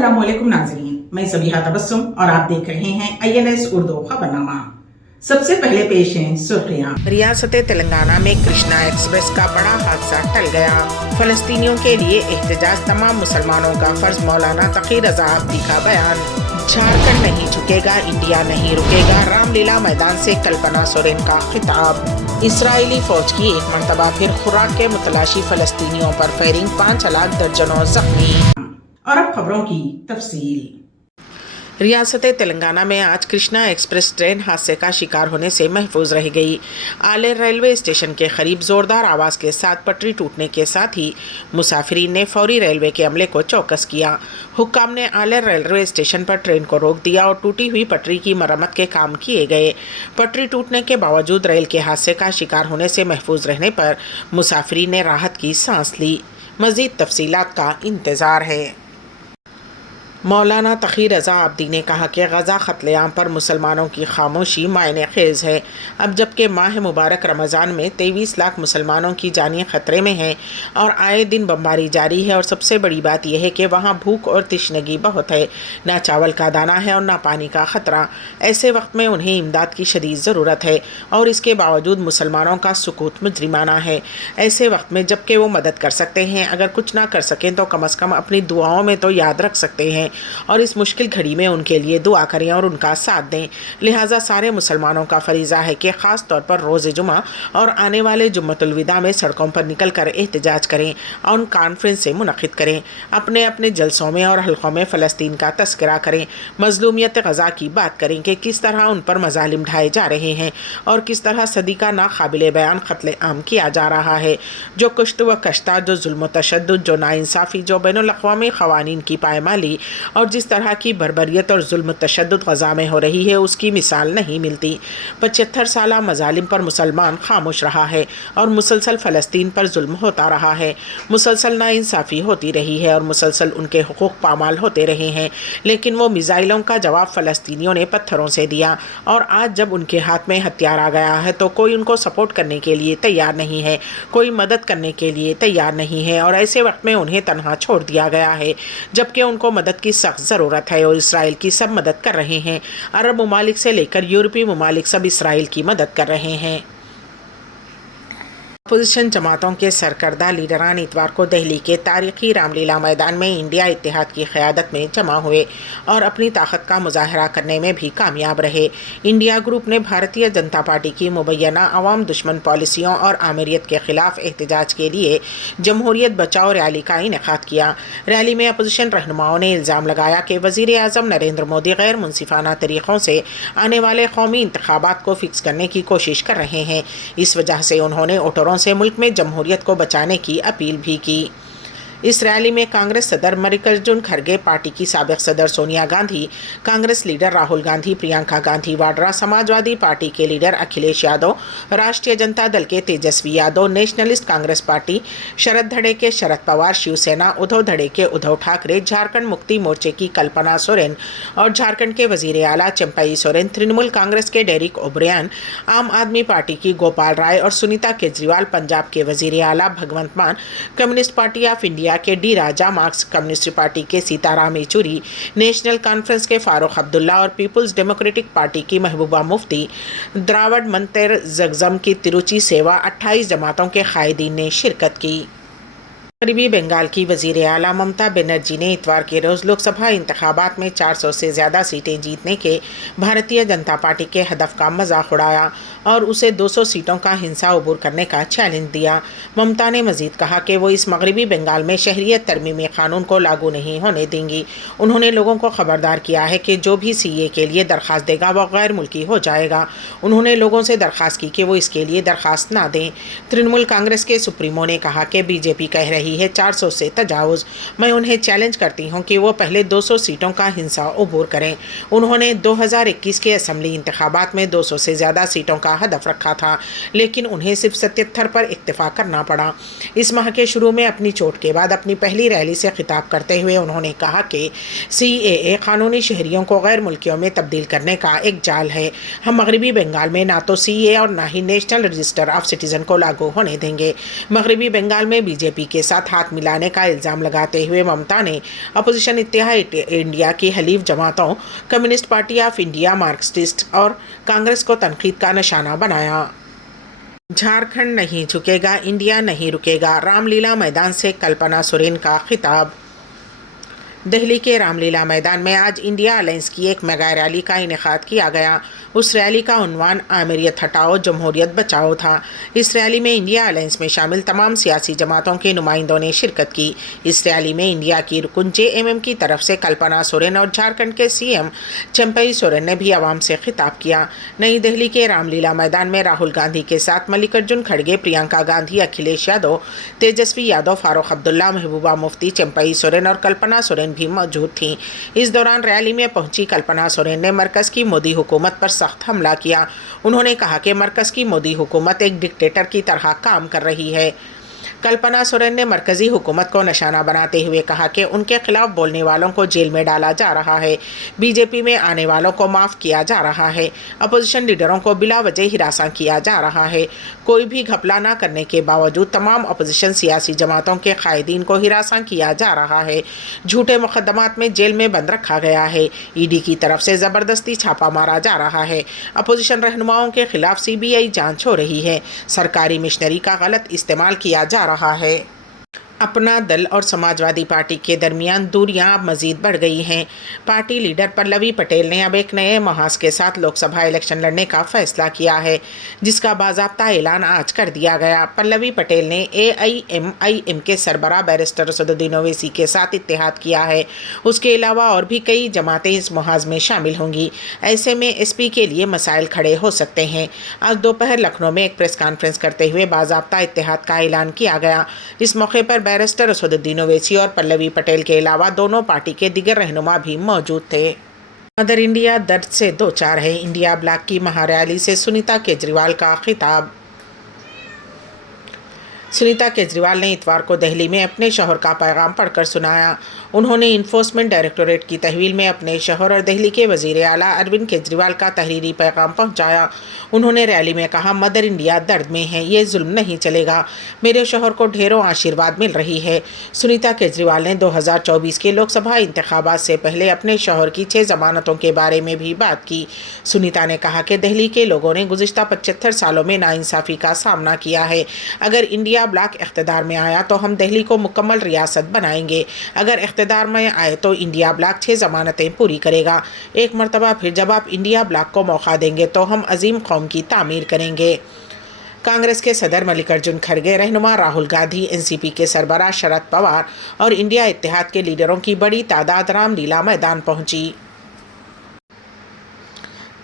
अस्सलामुअलैकुम नाज़रीन, मैं ज़बीहा तबस्सुम और आप देख रहे हैं INS उर्दू खबरनामा। सबसे पहले पेश हैं सुर्खियां। रियासत तेलंगाना में कृष्णा एक्सप्रेस का बड़ा हादसा टल गया। फलस्तीनियों के लिए एहतजाज तमाम मुसलमानों का फर्ज, मौलाना तकी रजा अब्दी का बयान। झारखंड नहीं झुकेगा, इंडिया नहीं रुकेगा, रामलीला मैदान से कल्पना सोरेन का खिताब। इसराइली फौज की एक मरतबा फिर खुराक के मुतलाशी फलस्तीनियों पर फायरिंग, 5 हलाक, दर्जनों जख्मी। और अब खबरों की तफसील। रियासत तेलंगाना में आज कृष्णा एक्सप्रेस ट्रेन हादसे का शिकार होने से महफूज रह गई। आलेर रेलवे स्टेशन के करीब जोरदार आवाज़ के साथ पटरी टूटने के साथ ही मुसाफिरीन ने फौरी रेलवे के अमले को चौकस किया। हुक्काम ने आलेर रेलवे स्टेशन पर ट्रेन को रोक दिया और टूटी हुई पटरी की मरम्मत के काम किए गए। पटरी टूटने के बावजूद रेल के हादसे का शिकार होने से महफूज रहने पर मुसाफिरीन ने राहत की सांस ली। मज़ीद तफसीलात का इंतज़ार है। मौलाना तकी रजा अब्दी ने कहा कि गज़ा क़त्लेआम पर मुसलमानों की खामोशी मायने खेज़ है। अब जबकि माह मुबारक रमज़ान में 23 लाख मुसलमानों की जानें ख़तरे में हैं और आए दिन बमबारी जारी है, और सबसे बड़ी बात यह है कि वहाँ भूख और तिश्नगी बहुत है, ना चावल का दाना है और ना पानी का ख़तरा। ऐसे वक्त में उन्हें इमदाद की शदीद ज़रूरत है और इसके बावजूद मुसलमानों का सुकूत मुजरिमाना है। ऐसे वक्त में जबकि वो मदद कर सकते हैं, अगर कुछ ना कर सकें तो कम अज़ कम अपनी दुआओं में तो याद रख सकते हैं और इस मुश्किल घड़ी में उनके लिए दुआ करें और उनका साथ दें। लिहाजा सारे मुसलमानों का फरीज़ा है कि ख़ास तौर पर रोज़े जुमा और आने वाले जुम्मतुल विदा में सड़कों पर निकल कर एहतजाज करें और कॉन्फ्रेंस से मुनक़िद करें। अपने अपने जलसों में और हल्क़ों में फ़लस्तीन का तस्करा करें। मज़लूमियत ग़ज़ा की बात करें कि किस तरह उन पर मज़ालिम ढाए जा रहे हैं और किस तरह सदी का नाक़ाबिल बयान क़त्ल आम किया जा रहा है। जो कुश्त व कश्ता, जो जुल्म तशद्दुद, जो नाइंसाफ़ी, जो बैनुल-अक़वामी क़वानीन की पायमाली और जिस तरह की बर्बरियत और जुल्म तशद्दुद ग़ज़ा में हो रही है, उसकी मिसाल नहीं मिलती। 75 साला मज़ालिम पर मुसलमान खामोश रहा है और मुसलसल फ़लस्तीन पर जुल्म होता रहा है। मुसलसल नाइंसाफ़ी होती रही है और मुसलसल उनके हुकूक़ पामाल होते रहे हैं, लेकिन वो मिज़ाइलों का जवाब फ़लस्तीनियों ने पत्थरों से दिया। और आज जब उनके हाथ में हथियार आ गया है तो कोई उनको सपोर्ट करने के लिए तैयार नहीं है, कोई मदद करने के लिए तैयार नहीं है, और ऐसे वक्त में उन्हें तनहा छोड़ दिया गया है, जबकि उनको मदद की सख्त ज़रूरत है और इसराइल की सब मदद कर रहे हैं। अरब ममालिक से लेकर यूरोपीय ममालिक सब इसराइल की मदद कर रहे हैं। अपोजिशन जमातों के सरकर्दा लीडरान इतवार को दिल्ली के तारीखी रामलीला मैदान में इंडिया इत्तेहाद की क़यादत में जमा हुए और अपनी ताकत का मुजाहरा करने में भी कामयाब रहे। इंडिया ग्रुप ने भारतीय जनता पार्टी की मुबैना अवाम दुश्मन पॉलिसियों और आमिरियत के ख़िलाफ़ एहतजाज के लिए जमहूरियत बचाओ रैली का इनेकाद किया। रैली में अपोजिशन रहनुमाओं ने इल्ज़ाम लगाया कि वज़ीर आज़म नरेंद्र मोदी गैर मुनसिफाना तरीक़ों से आने वाले कौमी इंतखाबात को फिक्स करने की कोशिश कर रहे हैं। इस वजह से उन्होंने वोटरों से मुल्क में जमहूरियत को बचाने की अपील भी की। इस रैली में कांग्रेस सदर मल्लिकार्जुन खड़गे, पार्टी की साबिक़ सदर सोनिया गांधी, कांग्रेस लीडर राहुल गांधी, प्रियंका गांधी वाड्रा, समाजवादी पार्टी के लीडर अखिलेश यादव, राष्ट्रीय जनता दल के तेजस्वी यादव, नेशनलिस्ट कांग्रेस पार्टी, शरद धड़े के शरद पवार, शिवसेना, उद्धव धड़े के उद्धव ठाकरे, झारखंड मुक्ति मोर्चे की कल्पना सोरेन और झारखंड के वजीर आला चंपई सोरेन, तृणमूल कांग्रेस के डेरिक ओब्रियन, आम आदमी पार्टी की गोपाल राय और सुनीता केजरीवाल, पंजाब के वजीर आला भगवंत मान, कम्युनिस्ट पार्टी ऑफ इंडिया के डी राजा, मार्क्स कम्युनिस्ट पार्टी के सीताराम येचुरी, नेशनल कॉन्फ्रेंस के फारूक अब्दुल्ला और पीपुल्स डेमोक्रेटिक पार्टी की महबूबा मुफ्ती, द्रावड़ मंतर जगजम की तिरुचि सेवा, 28 जमातों के कायदीन ने शिरकत की। मगरबी बंगाल की वज़ीर आला ममता बनर्जी ने इतवार के रोज़ लोकसभा इंतखाबात में 400 से ज़्यादा सीटें जीतने के भारतीय जनता पार्टी के हदफ का मजाक उड़ाया और उसे 200 सीटों का हिंसा अबूर करने का चैलेंज दिया। ममता ने मज़ीद कहा कि वो इस मगरबी बंगाल में शहरियत तरमीमी क़ानून को लागू नहीं होने देंगी। उन्होंने लोगों को ख़बरदार किया है कि जो भी CA के लिए दरख्वास्त देगा वह गैर मुल्की हो जाएगा। उन्होंने लोगों से दरख्वास्त की कि वो इसके लिए दरख्वास्त ना दें। तृणमूल कांग्रेस के सुप्रीमो ने कहा कि BJP कह रही है 400 से तजावुज़। मैं उन्हें चैलेंज करती हूं कि वो पहले 200 सीटों का हिंसा अबूर करें। उन्होंने 2021 के असम्बली इंतखाबात में 200 से ज़्यादा सीटों का हदफ रखा था, लेकिन उन्हें सिर्फ 77 पर इक्तफा करना पड़ा। इस माह के शुरू में अपनी चोट के बाद अपनी पहली रैली से खिताब करते हुए उन्होंने कहा कि CAA कानूनी शहरियों को गैर मुल्कियों में तब्दील करने का एक जाल है। हम मगरबी बंगाल में ना तो CAA और ना ही नेशनल रजिस्टर ऑफ सिटीज़न को लागू होने देंगे। मगरबी बंगाल में BJP के साथ साथ हाथ मिलाने का इल्ज़ाम लगाते हुए ममता ने अपोजिशन इत्तेहाद इंडिया की हलीफ जमातों communist party of India, Marxist और कांग्रेस को तनकीद का निशाना बनाया। झारखंड नहीं झुकेगा, इंडिया नहीं रुकेगा, रामलीला मैदान से कल्पना सोरेन का खिताब। दिल्ली के रामलीला मैदान में आज इंडिया अलायंस की एक मेगा रैली का इनेकाद किया गया। उस रैली का उन्वान आमिरियत हटाओ जमहूरियत बचाओ था। इस रैली में इंडिया अलायंस में शामिल तमाम सियासी जमातों के नुमाइंदों ने शिरकत की। इस रैली में इंडिया की रुकन JMM की तरफ से कल्पना सोरेन और झारखंड के CM चंपई सोरेन ने भी आवाम से खिताब किया। नई दिल्ली के रामलीला मैदान में राहुल गांधी के साथ मल्लिकार्जुन खड़गे, प्रियंका गांधी, अखिलेश यादव, तेजस्वी यादव, फारूक अब्दुल्ला, महबूबा मुफ्ती, चंपई सोरेन और कल्पना सोरेन भी मौजूद थीं। इस दौरान रैली में पहुंची कल्पना सोरेन ने मरकज़ की मोदी हुकूमत पर सख्त हमला किया। उन्होंने कहा कि मरकज़ की मोदी हुकूमत एक डिक्टेटर की तरह काम कर रही है। कल्पना सोरेन ने मरकज़ी हुकूमत को निशाना बनाते हुए कहा कि उनके खिलाफ बोलने वालों को जेल में डाला जा रहा है, बीजेपी में आने वालों को माफ़ किया जा रहा है, अपोजिशन लीडरों को बिला वजह हिरासा किया जा रहा है। कोई भी घपला न करने के बावजूद तमाम अपोजिशन सियासी जमातों के कायदीन को हिरासा किया जा रहा है। झूठे मुकदमात में जेल में बंद रखा गया है। ED की तरफ से ज़बरदस्ती छापा मारा जा रहा है। अपोजिशन रहनुमाओं के खिलाफ CBI जाँच हो रही है। सरकारी मिशनरी का गलत इस्तेमाल किया जा रहा है। अपना दल और समाजवादी पार्टी के दरमियान दूरियां अब मज़ीद बढ़ गई हैं। पार्टी लीडर पल्लवी पटेल ने अब एक नए महाज के साथ लोकसभा इलेक्शन लड़ने का फैसला किया है, जिसका बाज़ाब्ता ऐलान आज कर दिया गया। पल्लवी पटेल ने AIMIM के सरबराह बैरिस्टर असदुद्दीन ओवैसी के साथ इत्तेहाद किया है। उसके अलावा और भी कई जमातें इस महाज में शामिल होंगी। ऐसे में SP के लिए मसाइल खड़े हो सकते हैं। आज दोपहर लखनऊ में एक प्रेस कॉन्फ्रेंस करते हुए बाज़ाब्ता इत्तेहाद का ऐलान किया गया। इस मौके पर बैरिस्टर असदुद्दीन ओवैसी और पल्लवी पटेल के अलावा दोनों पार्टी के दिगर रहनुमा भी मौजूद थे। मदर इंडिया दर्द से दो चार है, इंडिया ब्लैक की महारैली से सुनीता केजरीवाल का खिताब। सुनीता केजरीवाल ने इतवार को दिल्ली में अपने शौहर का पैगाम पढ़कर सुनाया। उन्होंने इन्फोर्समेंट डायरेक्टोरेट की तहवील में अपने शौहर और दिल्ली के वज़ीर आला अरविंद केजरीवाल का तहरीरी पैगाम पहुंचाया। उन्होंने रैली में कहा, मदर इंडिया दर्द में है, ये जुल्म नहीं चलेगा। मेरे शौहर को ढेरों आशीर्वाद मिल रही है। सुनीता केजरीवाल ने 2024 के लोकसभा इंतखाबात से पहले अपने शौहर की 6 जमानतों के बारे में भी बात की। सुनीता ने कहा कि दिल्ली के लोगों ने गुज़िश्ता 75 सालों में नाइंसाफ़ी का सामना किया है। अगर इंडिया ब्लैक इख्तिदार में आया तो हम दिल्ली को मुकम्मल रियासत बनाएंगे। अगर इख्तिदार में आए तो इंडिया ब्लैक 6 जमानतें पूरी करेगा। एक मरतबा फिर जब आप इंडिया ब्लैक को मौका देंगे तो हम अजीम कौम की तामीर करेंगे। कांग्रेस के सदर मल्लिकार्जुन खड़गे, रहनुमा राहुल गांधी, NCP के सरबराह शरद पवार और इंडिया इत्तेहाद के लीडरों की बड़ी तादाद रामलीला मैदान पहुंची।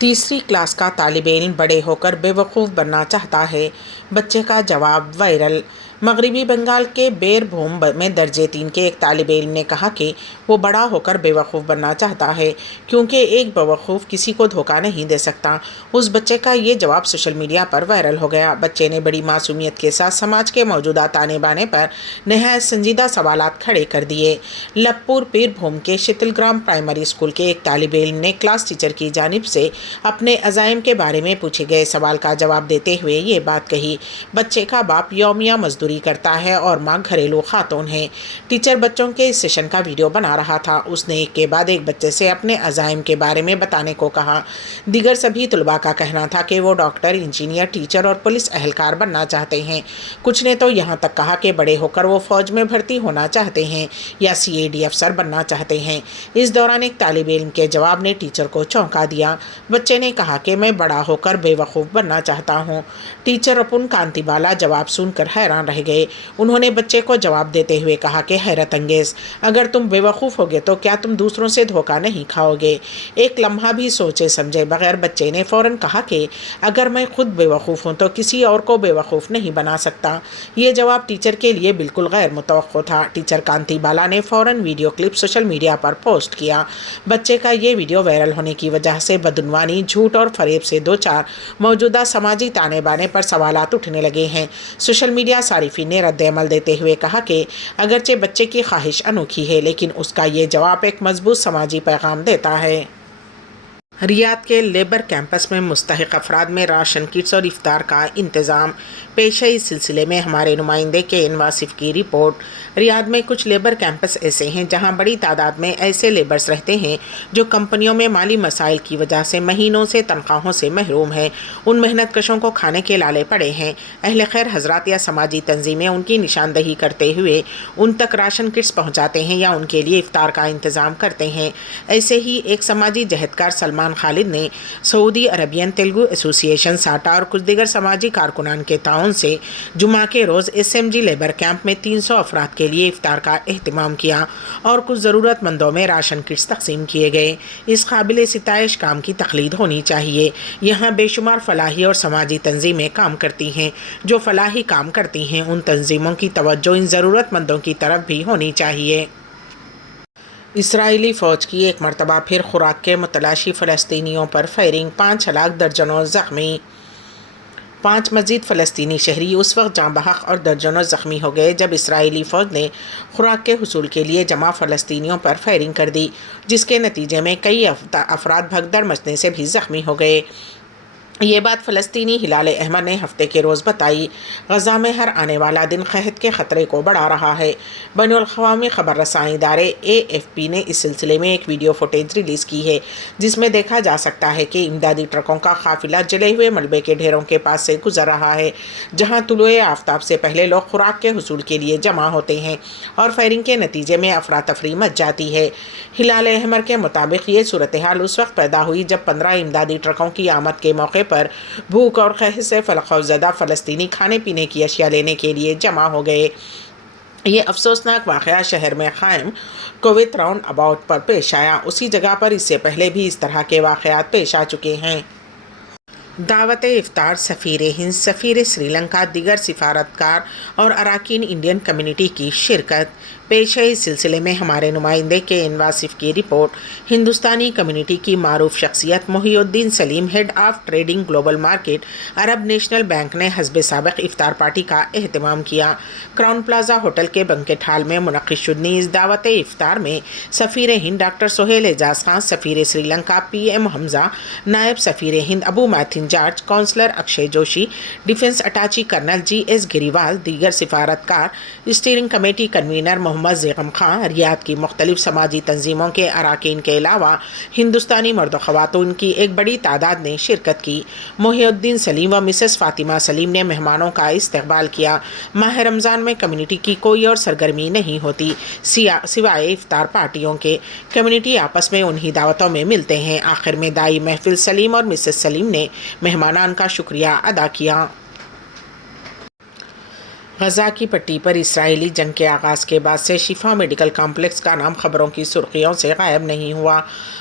तीसरी क्लास का तालिब इल्म बड़े होकर बेवकूफ़ बनना चाहता है, बच्चे का जवाब वायरल। मगरबी बंगाल के बेरभूम में दर्जे 3 के एक तालिब इल्म ने कहा कि वो बड़ा होकर बेवकूफ़ बनना चाहता है, क्योंकि एक बेवकूफ़ किसी को धोखा नहीं दे सकता। उस बच्चे का ये जवाब सोशल मीडिया पर वायरल हो गया। बच्चे ने बड़ी मासूमियत के साथ समाज के मौजूदा ताने बाने पर नहायत संजीदा सवालात खड़े कर दिए। लबपुर बीरभूम के शीतलग्राम प्राइमरी स्कूल के एक तालिब इल्म ने क्लास टीचर की जानिब से अपने अज़ाइम के बारे में पूछे गए सवाल का जवाब देते हुए ये बात कही। बच्चे का बाप यौमिया मजदूरी करता है और माँ घरेलू खातून है। टीचर बच्चों के इस सेशन का वीडियो बना रहा था। उसने एक के बाद एक बच्चे से अपने अज़ाइम के बारे में बताने को कहा। दीगर सभी तलबा का कहना था कि वो डॉक्टर, इंजीनियर, टीचर और पुलिस एहलकार बनना चाहते हैं। कुछ ने तो यहाँ तक कहा कि बड़े होकर वो फ़ौज में भर्ती होना चाहते हैं या CID अफसर बनना चाहते हैं। इस दौरान एक तालिब इल्म के जवाब ने टीचर को चौंका दिया। बच्चे ने कहा कि मैं बड़ा होकर बेवकूफ़ बनना चाहता हूँ। टीचर अपुन कांतिबाला जवाब सुनकर हैरान रह गए। उन्होंने बच्चे को जवाब देते हुए कहा कि हैरत अंगेज़, अगर तुम बेवकूफ़ होगे तो क्या तुम दूसरों से धोखा नहीं खाओगे? एक लम्हा भी सोचे समझे बगैर बच्चे ने फ़ौरन कहा कि अगर मैं खुद बेवकूफ़ हूँ तो किसी और को बेवकूफ़ नहीं बना सकता। ये जवाब टीचर के लिए बिल्कुल गैर मुतवक्को था। टीचर कांतिबाला ने फ़ौरन वीडियो क्लिप सोशल मीडिया पर पोस्ट किया। बच्चे का ये वीडियो वायरल होने की वजह से बदउनवानी, झूठ और फरेब से दो चार मौजूदा समाजी ताने बाने पर सवालात उठने लगे हैं। सोशल मीडिया सारिफीन ने रद्द-ए-अमल देते हुए कहा कि अगरचे बच्चे की ख्वाहिश अनोखी है, लेकिन उसका ये जवाब एक मजबूत समाजी पैगाम देता है। ریاض کے لیبر کیمپس میں مستحق افراد میں راشن کٹس اور افطار کا انتظام پیش ہے۔ اس سلسلے میں ہمارے نمائندے کے این واصف کی رپورٹ۔ ریاض میں کچھ لیبر کیمپس ایسے ہیں جہاں بڑی تعداد میں ایسے لیبرز رہتے ہیں جو کمپنیوں میں مالی مسائل کی وجہ سے مہینوں سے تنخواہوں سے محروم ہیں۔ ان محنت کشوں کو کھانے کے لالے پڑے ہیں۔ اہل خیر حضرات یا سماجی تنظیمیں ان کی نشاندہی کرتے ہوئے ان تک راشن کٹس پہنچاتے ہیں یا ان کے لیے افطار کا انتظام کرتے ہیں۔ ایسے ہی ایک سماجی جہدکار سلمان خالد نے سعودی عربین تیلگو ایسوسی ایشن ساٹا اور کچھ دیگر سماجی کارکنان کے تعاون سے جمعہ کے روز S M G labour camp میں 300 افراد کے لیے افطار کا اہتمام کیا اور کچھ ضرورت مندوں میں راشن کٹس تقسیم کیے گئے۔ اس قابل ستائش کام کی تقلید ہونی چاہیے۔ یہاں بے شمار فلاحی اور سماجی تنظیمیں کام کرتی ہیں۔ جو فلاحی کام کرتی ہیں ان تنظیموں کی توجہ ان ضرورت مندوں کی طرف بھی ہونی چاہیے۔ اسرائیلی فوج کی ایک مرتبہ پھر خوراک کے متلاشی فلسطینیوں پر فائرنگ، 5 ہلاک درجنوں زخمی۔ 5 مزید فلسطینی شہری اس وقت جاں بحق اور درجنوں زخمی ہو گئے جب اسرائیلی فوج نے خوراک کے حصول کے لیے جمع فلسطینیوں پر فائرنگ کر دی، جس کے نتیجے میں کئی افراد بھگدڑ مچنے سے بھی زخمی ہو گئے۔ یہ بات فلسطینی ہلال احمر نے ہفتے کے روز بتائی۔ غزہ میں ہر آنے والا دن قحط کے خطرے کو بڑھا رہا ہے۔ بین الاقوامی خبر رساں ادارے AFP نے اس سلسلے میں ایک ویڈیو فوٹیج ریلیز کی ہے جس میں دیکھا جا سکتا ہے کہ امدادی ٹرکوں کا قافلہ جلے ہوئے ملبے کے ڈھیروں کے پاس سے گزر رہا ہے جہاں طلوع آفتاب سے پہلے لوگ خوراک کے حصول کے لیے جمع ہوتے ہیں اور فائرنگ کے نتیجے میں افراتفری مچ جاتی ہے۔ ہلال احمر کے مطابق یہ صورتحال اس وقت پیدا ہوئی جب 15 امدادی ٹرکوں کی آمد کے موقع پر بھوک اور قحط سے خوفزدہ فلسطینی کھانے پینے کی اشیاء لینے کے لیے جمع ہو گئے۔ یہ افسوسناک واقعہ شہر میں قائم کویت راؤنڈ اباؤٹ پر پیش آیا۔ اسی جگہ پر اس سے پہلے بھی اس طرح کے واقعات پیش آ چکے ہیں۔ دعوت افطار سفیر ہند، سفیر سری لنکا، دیگر سفارتکار اور اراکین انڈین کمیونٹی کی شرکت۔ پیش ہے اس سلسلے میں ہمارے نمائندے کے این واصف کی رپورٹ۔ ہندوستانی کمیونٹی کی معروف شخصیت Mohiuddin Saleem, head of trading global market, Arab National Bank نے حسب سابق افطار پارٹی کا اہتمام کیا۔ کراؤن پلازا ہوٹل کے بنکٹ ہال میں منعقد شدنی اس دعوت افطار میں سفیر ہند ڈاکٹر سہیل اعجاز خان، سفیر سری لنکا PM حمزہ، نائب سفیر Hind Abu Mathen George, counsellor Akshay Joshi, defence attache colonel GS Grewal, دیگر سفارتکار، steering committee convener Mohammed Zaigham Khan, Riyadh کی مختلف سماجی تنظیموں کے اراکین کے علاوہ ہندوستانی مرد و خواتین کی ایک بڑی تعداد نے شرکت کی۔ محی الدین سلیم و مسز فاطمہ سلیم نے مہمانوں کا استقبال کیا۔ ماہ رمضان میں کمیونٹی کی کوئی اور سرگرمی نہیں ہوتی سوائے افطار پارٹیوں کے۔ کمیونٹی آپس میں انہی دعوتوں میں ملتے ہیں۔ آخر میں دائی محفل سلیم اور مسز سلیم نے مہمانان کا شکریہ ادا کیا۔ غزہ کی پٹی پر اسرائیلی جنگ کے آغاز کے بعد سے شفا میڈیکل کمپلیکس کا نام خبروں کی سرخیوں سے غائب نہیں ہوا۔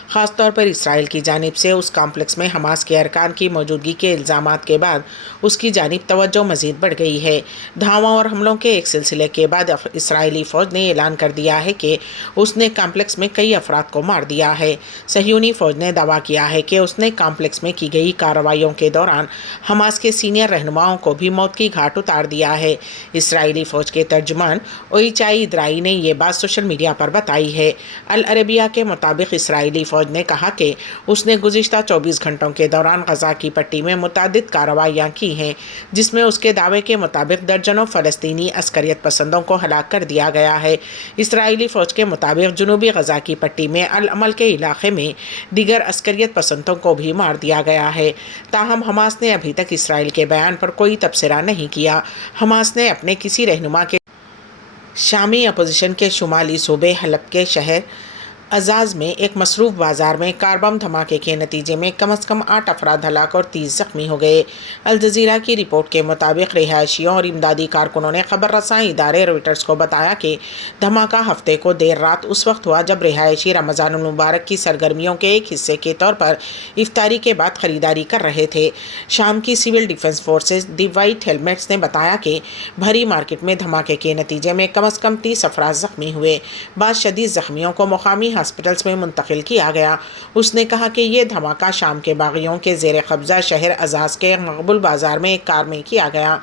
خاص طور پر اسرائیل کی جانب سے اس کمپلیکس میں حماس کے ارکان کی موجودگی کے الزامات کے بعد اس کی جانب توجہ مزید بڑھ گئی ہے۔ دھاووں اور حملوں کے ایک سلسلے کے بعد اسرائیلی فوج نے اعلان کر دیا ہے کہ اس نے کمپلیکس میں کئی افراد کو مار دیا ہے۔ صہیونی فوج نے دعویٰ کیا ہے کہ اس نے کمپلیکس میں کی گئی کارروائیوں کے دوران حماس کے سینئر رہنماؤں کو بھی موت کی گھاٹ اتار دیا ہے۔ اسرائیلی فوج کے ترجمان اویچائی درائی نے یہ بات سوشل میڈیا پر بتائی ہے۔ العربیہ کے مطابق اسرائیلی فوج نے کہا کہ اس نے گزشتہ 24 گھنٹوں کے دوران غزہ کی پٹی میں متعدد کارروائیاں کی ہیں جس میں اس کے دعوے کے مطابق درجنوں فلسطینی عسکریت پسندوں کو ہلاک کر دیا گیا ہے۔ اسرائیلی فوج کے مطابق جنوبی غزہ کی پٹی میں العمل کے علاقے میں دیگر عسکریت پسندوں کو بھی مار دیا گیا ہے۔ تاہم حماس نے ابھی تک اسرائیل کے بیان پر کوئی تبصرہ نہیں کیا۔ حماس نے اپنے کسی رہنما کے شامی اپوزیشن کے شمالی صوبے حلب کے شہر عزاز میں ایک مصروف بازار میں کار بم دھماکے کے نتیجے میں کم از کم 8 افراد ہلاک اور 30 زخمی ہو گئے۔ الجزیرہ کی رپورٹ کے مطابق رہائشیوں اور امدادی کارکنوں نے خبر رساں ادارے رویٹرز کو بتایا کہ دھماکہ ہفتے کو دیر رات اس وقت ہوا جب رہائشی رمضان المبارک کی سرگرمیوں کے ایک حصے کے طور پر افطاری کے بعد خریداری کر رہے تھے۔ شام کی سول ڈیفنس فورسز دی وائٹ ہیلمٹس نے بتایا کہ بھری مارکیٹ میں دھماکے کے نتیجے میں کم از کم 30 افراد زخمی ہوئے۔ بعض شدید زخمیوں کو مقامی ہاسپٹلس میں منتقل کیا گیا۔ اس نے کہا کہ یہ دھماکہ شام کے باغیوں کے زیر قبضہ شہر عزاز کے مقبول بازار میں ایک کار میں کیا گیا۔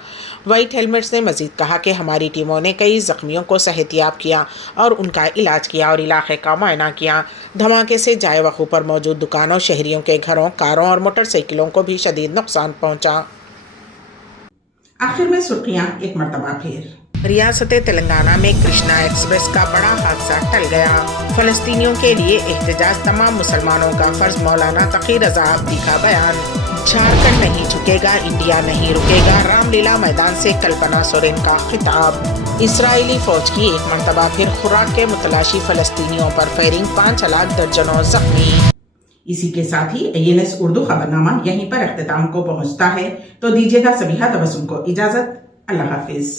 وائٹ ہیلمٹس نے مزید کہا کہ ہماری ٹیموں نے کئی زخمیوں کو صحت یاب کیا اور ان کا علاج کیا اور علاقے کا معائنہ کیا۔ دھماکے سے جائے وقوع پر موجود دکانوں، شہریوں کے گھروں، کاروں اور موٹر سائیکلوں کو بھی شدید نقصان پہنچا۔ آخر میں سرخیاں ایک مرتبہ پھر۔ ریاست تلنگانہ میں کرشنا ایکسپریس کا بڑا حادثہ ٹل گیا۔ فلسطینیوں کے لیے احتجاج تمام مسلمانوں کا فرض، مولانا تقی رضا عابدی کا بیان۔ جھارکھنڈ نہیں جھکے گا، انڈیا نہیں رکے گا، رام لیلا میدان سے کلپنا سورین کا خطاب۔ اسرائیلی فوج کی ایک مرتبہ پھر خوراک کے متلاشی فلسطینیوں پر فائرنگ، 5 ہلاک درجنوں زخمی۔ اسی کے ساتھ ہی ANS اردو خبرنامہ یہیں پر اختتام کو پہنچتا ہے، تو دیجیے گا سبیحہ تبسم کو اجازت۔ اللہ حافظ۔